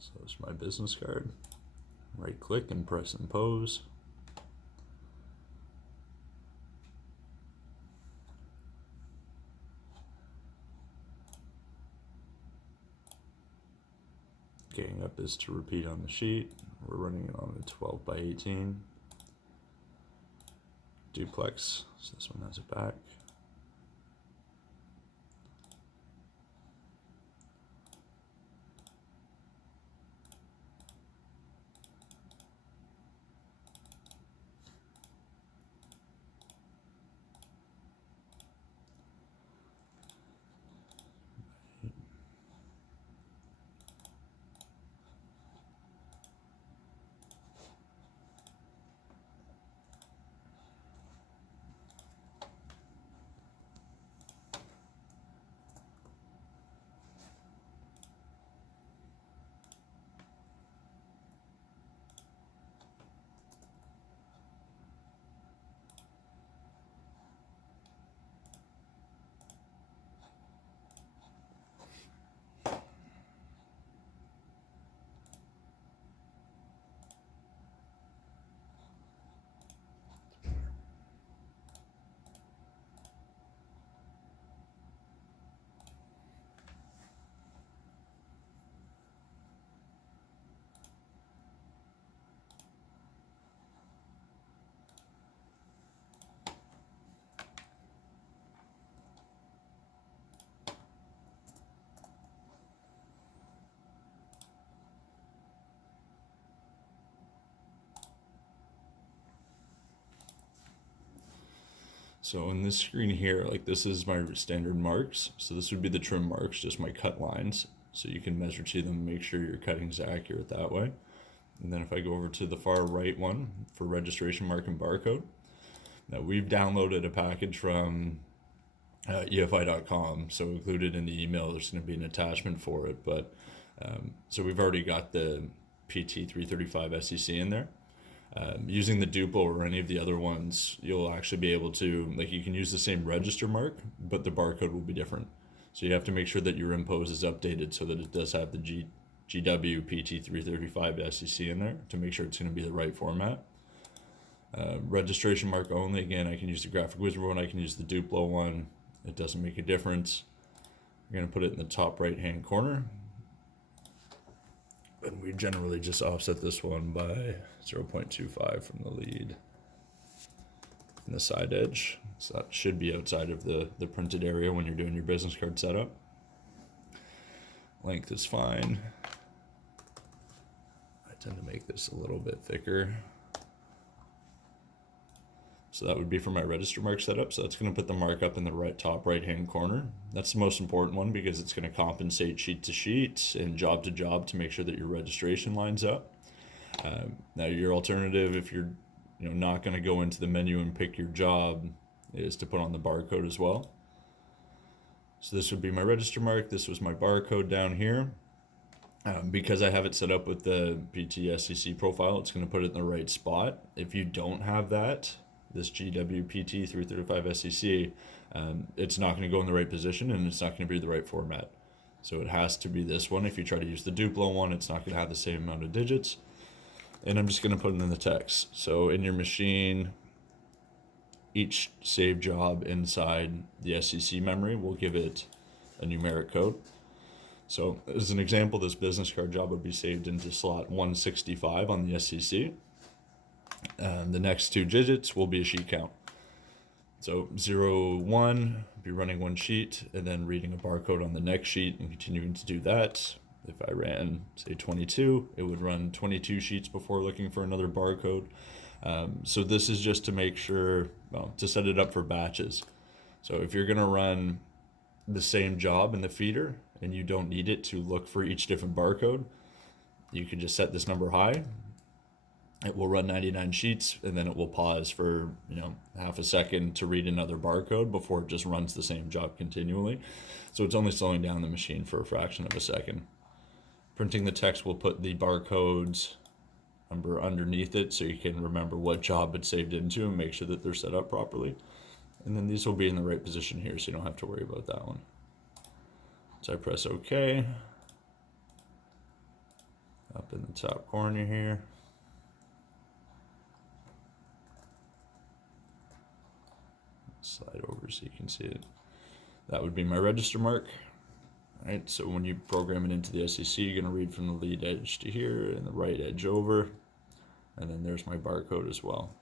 So it's my business card. Right click and press impose. Gang up is to repeat on the sheet. We're running it on a 12 by 18. Duplex, so this one has a back. So in this screen here, like this is my standard marks. So this would be the trim marks, just my cut lines. So you can measure to them, make sure your cutting's accurate that way. And then if I go over to the far right one for registration mark and barcode, now we've downloaded a package from EFI.com. So included in the email, there's going to be an attachment for it. But so we've already got the PT335SCC in there. Using the Dupo or any of the other ones, you'll actually be able to, like, you can use the same register mark, but the barcode will be different. So you have to make sure that your impose is updated so that it does have the GW PT335SCC in there to make sure it's going to be the right format. Registration mark only, again, I can use the Graphic Whizard one, I can use the Duplo one. It doesn't make a difference. I'm going to put it in the top right hand corner. And we generally just offset this one by 0.25 from the lead and the side edge. So that should be outside of the printed area when you're doing your business card setup. Length is fine. I tend to make this a little bit thicker. So that would be for my register mark setup. So that's going to put the mark up in the top right hand corner. That's the most important one because it's going to compensate sheet to sheet and job to job to make sure that your registration lines up. Now your alternative, if you're not going to go into the menu and pick your job, is to put on the barcode as well. So this would be my register mark. This was my barcode down here. Because I have it set up with the PTSCC profile, it's going to put it in the right spot. If you don't have that, this GWPT 335SCC, it's not going to go in the right position and it's not going to be the right format. So it has to be this one. If you try to use the Duplo one, it's not going to have the same amount of digits. And I'm just going to put it in the text. So in your machine, each save job inside the SCC memory will give it a numeric code. So as an example, this business card job would be saved into slot 165 on the SCC. The next two digits will be a sheet count. So 01, be running one sheet and then reading a barcode on the next sheet and continuing to do that. If I ran, say, 22, it would run 22 sheets before looking for another barcode. So this is just to make sure, to set it up for batches. So if you're going to run the same job in the feeder and you don't need it to look for each different barcode, you can just set this number high. It will run 99 sheets and then it will pause for half a second to read another barcode before it just runs the same job continually. So it's only slowing down the machine for a fraction of a second. Printing the text will put the barcodes number underneath it so you can remember what job it's saved into and make sure that they're set up properly. And then these will be in the right position here so you don't have to worry about that one. So I press OK. up in the top corner here. Slide over so you can see it. That would be my register mark. All right, so when you program it into the SCC, you're going to read from the lead edge to here and the right edge over. And then there's my barcode as well.